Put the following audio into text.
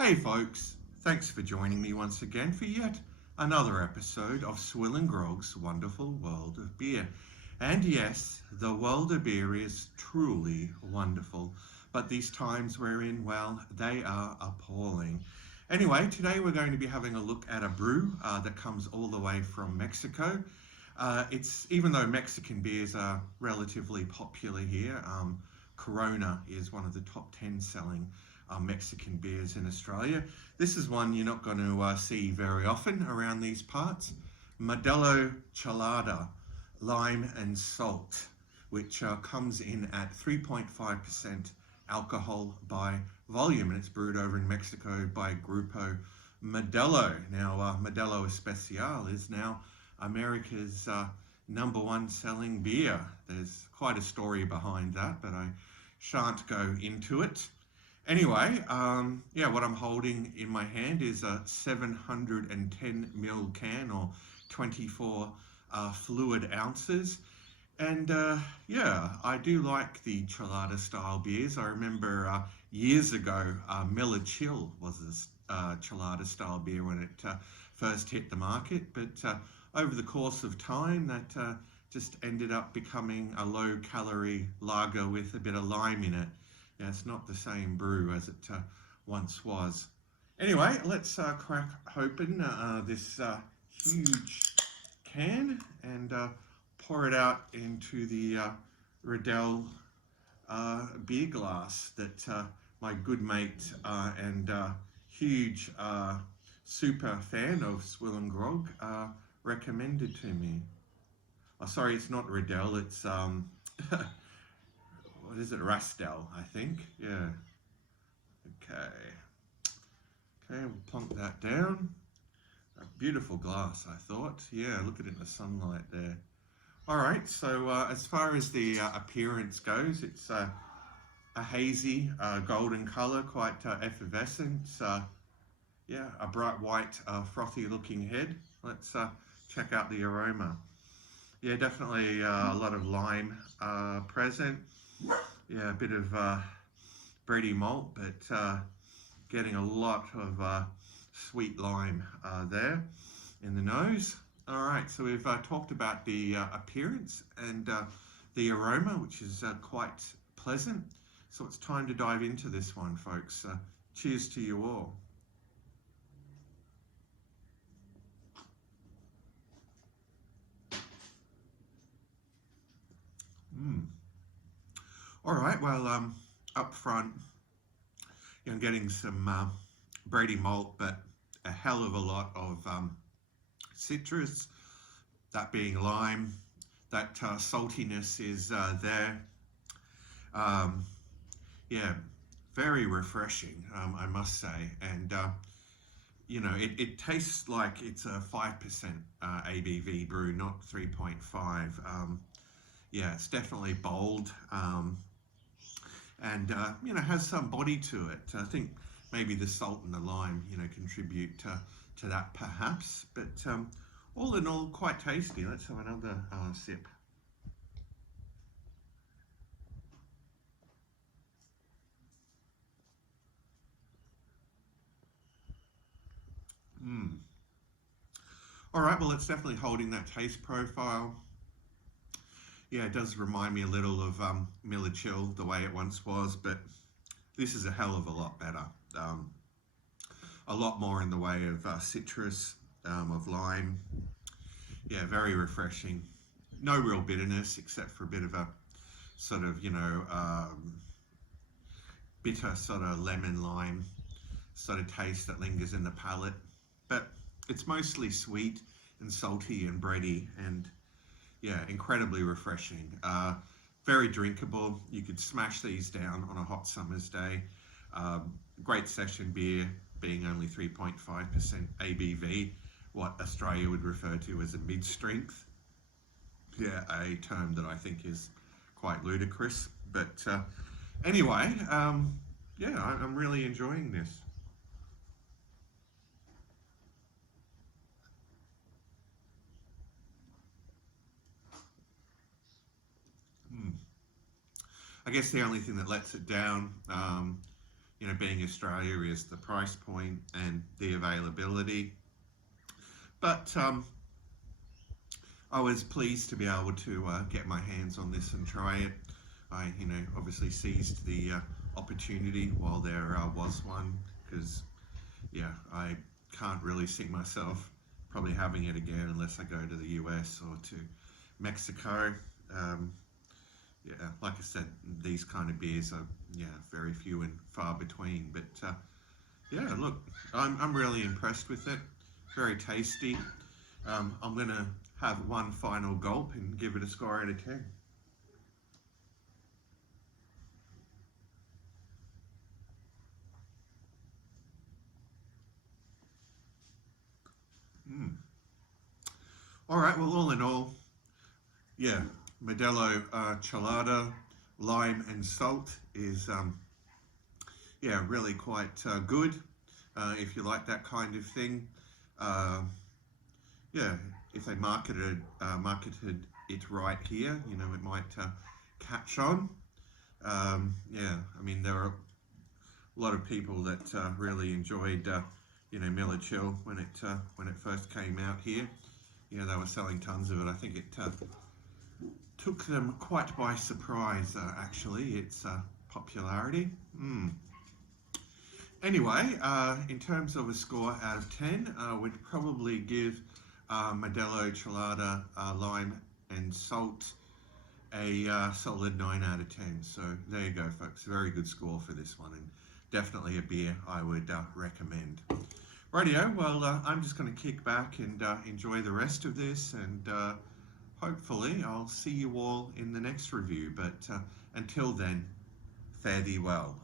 Hey folks, thanks for joining me once again for yet another episode of SwillinGrog's wonderful world of beer. And yes, the world of beer is truly wonderful, but these times we're in, well, they are appalling. Anyway, today we're going to be having a look at a brew that comes all the way from Mexico. Even though Mexican beers are relatively popular here, Corona is one of the top 10 selling Mexican beers in Australia. This is one you're not going to see very often around these parts. Modelo Chelada, lime and salt, which comes in at 3.5% alcohol by volume, and it's brewed over in Mexico by Grupo Modelo. Now, Modelo Especial is now America's #1 selling beer. There's quite a story behind that, but I shan't go into it. Anyway, what I'm holding in my hand is a 710 ml can, or 24 fluid ounces. And I do like the Chelada style beers. I remember years ago, Miller Chill was a Chelada style beer when it first hit the market, but over the course of time that just ended up becoming a low calorie lager with a bit of lime in it. Yeah, it's not the same brew as it once was. Anyway, let's crack open this huge can and pour it out into the Riedel beer glass that my good mate and huge super fan of SwillinGrog recommended to me. Oh, sorry, it's not Riedel, it's what is it, Rastel, I think. Yeah. Okay, we'll plunk that down. A beautiful glass, I thought. Yeah, look at it in the sunlight there. All right, so as far as the appearance goes, it's a hazy golden color, quite effervescent. A bright white frothy looking head. Let's check out the aroma. Yeah, definitely a lot of lime present. Yeah, a bit of bready malt, but getting a lot of sweet lime there in the nose. All right, so we've talked about the appearance and the aroma, which is quite pleasant. So it's time to dive into this one, folks. Cheers to you all. All right, well, up front, getting some bready malt, but a hell of a lot of citrus, that being lime. That saltiness is there. Very refreshing, I must say. And, it tastes like it's a 5% ABV brew, not 3.5. It's definitely bold. And has some body to it. I think maybe the salt and the lime, contribute to that perhaps. But all in all, quite tasty. Let's have another sip. All right, well, it's definitely holding that taste profile. Yeah, it does remind me a little of Miller Chill, the way it once was, but this is a hell of a lot better. A lot more in the way of citrus, of lime. Yeah, very refreshing. No real bitterness, except for a bit of a sort of, bitter sort of lemon lime sort of taste that lingers in the palate. But it's mostly sweet and salty and bready, and incredibly refreshing. Very drinkable. You could smash these down on a hot summer's day. Great session beer, being only 3.5% ABV, what Australia would refer to as a mid-strength. Yeah, a term that I think is quite ludicrous. But anyway, I'm really enjoying this. I guess the only thing that lets it down you know, being Australia, is the price point and the availability. But I was pleased to be able to get my hands on this and try it. I, you know, obviously seized the opportunity while there was one, because, yeah, I can't really see myself probably having it again unless I go to the US or to Mexico. Yeah, like I said, these kind of beers are, yeah, very few and far between. But yeah, look, I'm really impressed with it. Very tasty. I'm gonna have one final gulp and give it a score out of 10. Mm. All right. Well, all in all, yeah, Modelo Chelada, lime and salt is yeah, really quite good if you like that kind of thing. Uh, yeah, if they marketed it right here, you know, it might catch on. Yeah, I mean, there are a lot of people that really enjoyed, you know, Miller Chill when it first came out here. You know, they were selling tons of it. I think it took them quite by surprise, actually, its popularity. Mm. Anyway, in terms of a score out of 10, we'd probably give Modelo Chelada lime and salt a solid 9 out of 10. So there you go, folks. Very good score for this one, and definitely a beer I would recommend. Rightio, well, I'm just going to kick back and enjoy the rest of this, and hopefully I'll see you all in the next review. But until then, fare thee well.